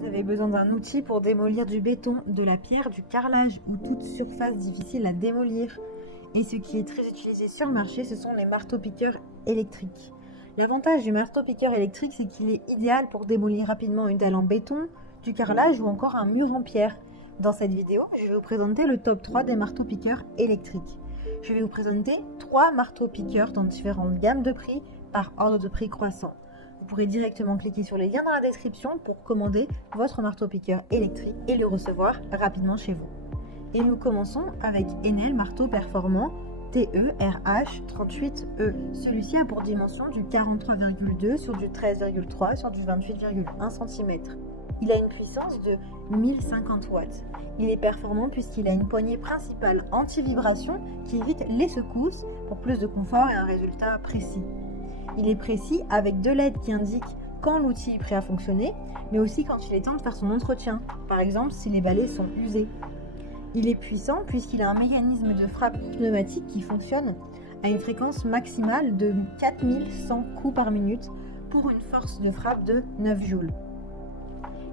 Vous avez besoin d'un outil pour démolir du béton, de la pierre, du carrelage ou toute surface difficile à démolir. Et ce qui est très utilisé sur le marché, ce sont les marteaux-piqueurs électriques. L'avantage du marteau-piqueur électrique, c'est qu'il est idéal pour démolir rapidement une dalle en béton, du carrelage ou encore un mur en pierre. Dans cette vidéo, je vais vous présenter le top 3 des marteaux-piqueurs électriques. Je vais vous présenter 3 marteaux-piqueurs dans différentes gammes de prix par ordre de prix croissant. Vous pourrez directement cliquer sur les liens dans la description pour commander votre marteau-piqueur électrique et le recevoir rapidement chez vous. Et nous commençons avec Enel Marteau Performant TERH38E. Celui-ci a pour dimension du 43,2 sur du 13,3 sur du 28,1 cm. Il a une puissance de 1050 watts. Il est performant puisqu'il a une poignée principale anti-vibration qui évite les secousses pour plus de confort et un résultat précis. Il est précis avec 2 LED qui indiquent quand l'outil est prêt à fonctionner, mais aussi quand il est temps de faire son entretien, par exemple si les balais sont usés. Il est puissant puisqu'il a un mécanisme de frappe pneumatique qui fonctionne à une fréquence maximale de 4100 coups par minute pour une force de frappe de 9 joules.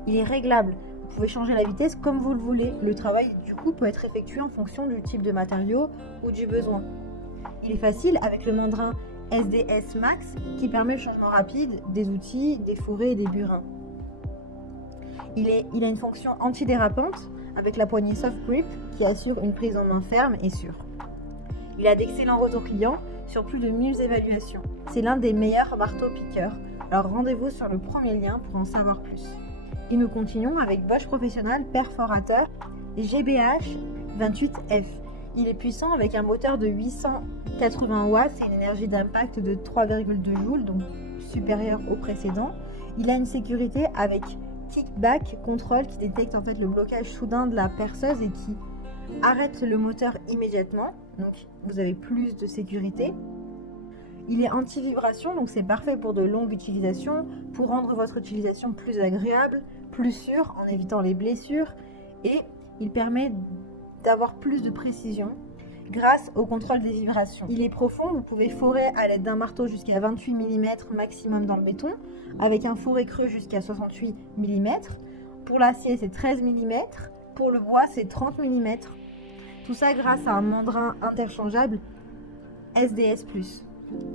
Il est réglable, vous pouvez changer la vitesse comme vous le voulez. Le travail du coup peut être effectué en fonction du type de matériau ou du besoin. Il est facile avec le mandrin SDS Max qui permet le changement rapide des outils, des fourrés et des burins. Il a une fonction antidérapante avec la poignée soft grip qui assure une prise en main ferme et sûre. Il a d'excellents retours clients sur plus de 1000 évaluations. C'est l'un des meilleurs marteaux-piqueurs, alors rendez-vous sur le premier lien pour en savoir plus. Et nous continuons avec Bosch Professional Perforateur GBH28F. Il est puissant avec un moteur de 880 watts et une énergie d'impact de 3,2 joules, donc supérieure au précédent. Il a une sécurité avec Kickback Control qui détecte en fait le blocage soudain de la perceuse et qui arrête le moteur immédiatement, donc vous avez plus de sécurité. Il est anti-vibration, donc c'est parfait pour de longues utilisations, pour rendre votre utilisation plus agréable, plus sûre en évitant les blessures, et il permet d'avoir plus de précision grâce au contrôle des vibrations. Il est profond, vous pouvez fourrer à l'aide d'un marteau jusqu'à 28 mm maximum dans le béton, avec un fourré creux jusqu'à 68 mm. Pour l'acier, c'est 13 mm, pour le bois, c'est 30 mm. Tout ça grâce à un mandrin interchangeable SDS+.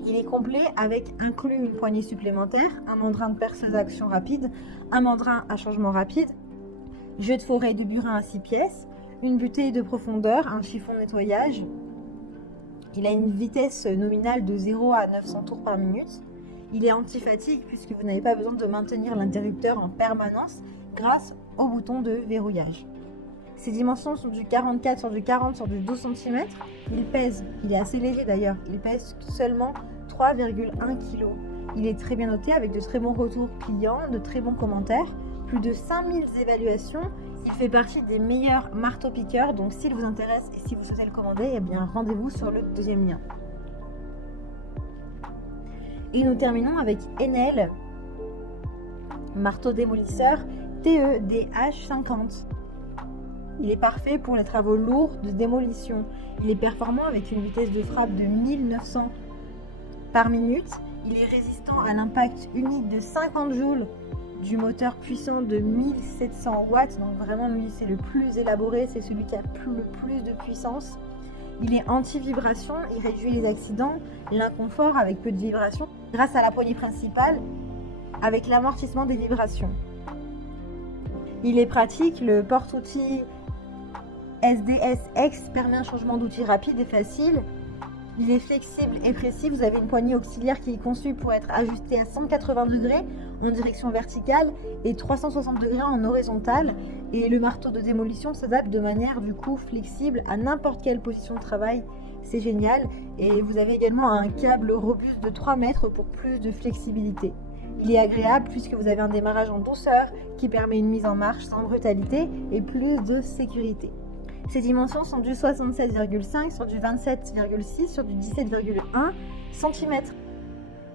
Il est complet avec inclus une poignée supplémentaire, un mandrin de perceuse à action rapide, un mandrin à changement rapide, jeu de forêt du burin à 6 pièces, une butée de profondeur, un chiffon de nettoyage. Il a une vitesse nominale de 0 à 900 tours par minute. Il est anti-fatigue puisque vous n'avez pas besoin de maintenir l'interrupteur en permanence grâce au bouton de verrouillage. Ses dimensions sont du 44 sur du 40 sur du 12 cm. Il est assez léger d'ailleurs, il pèse seulement 3,1 kg. Il est très bien noté avec de très bons retours clients, de très bons commentaires, plus de 5000 évaluations. Il fait partie des meilleurs marteaux-piqueurs, donc s'il vous intéresse et si vous souhaitez le commander, eh bien rendez-vous sur le deuxième lien. Et nous terminons avec Enel Marteau Démolisseur TEDH50. Il est parfait pour les travaux lourds de démolition. Il est performant avec une vitesse de frappe de 1900 par minute. Il est résistant à l'impact unique de 50 joules du moteur puissant de 1700 watts. Donc vraiment, lui, c'est le plus élaboré, c'est celui qui a le plus de puissance. Il est anti-vibration, il réduit les accidents, l'inconfort avec peu de vibrations grâce à la poignée principale avec l'amortissement des vibrations. Il est pratique, le porte-outils SDSX permet un changement d'outil rapide et facile. Il est flexible et précis, vous avez une poignée auxiliaire qui est conçue pour être ajustée à 180 degrés en direction verticale et 360 degrés en horizontale. Et le marteau de démolition s'adapte de manière du coup flexible à n'importe quelle position de travail. C'est génial. Et vous avez également un câble robuste de 3 mètres pour plus de flexibilité. Il est agréable puisque vous avez un démarrage en douceur qui permet une mise en marche sans brutalité et plus de sécurité. Ses dimensions sont du 67,5 sur du 27,6 sur du 17,1 cm.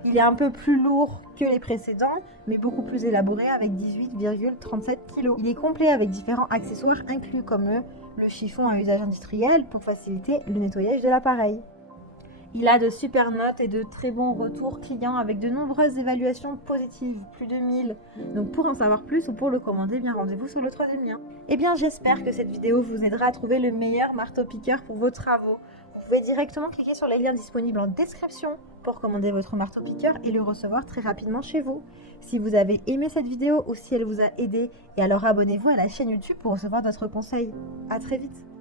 Il est un peu plus lourd que les précédents, mais beaucoup plus élaboré avec 18,37 kg. Il est complet avec différents accessoires inclus comme le chiffon à usage industriel pour faciliter le nettoyage de l'appareil. Il a de super notes et de très bons retours clients avec de nombreuses évaluations positives, plus de 1000. Donc pour en savoir plus ou pour le commander, bien rendez-vous sur le troisième lien. Eh bien j'espère que cette vidéo vous aidera à trouver le meilleur marteau-piqueur pour vos travaux. Vous pouvez directement cliquer sur les liens disponibles en description pour commander votre marteau-piqueur et le recevoir très rapidement chez vous. Si vous avez aimé cette vidéo ou si elle vous a aidé, et alors abonnez-vous à la chaîne YouTube pour recevoir d'autres conseils. À très vite.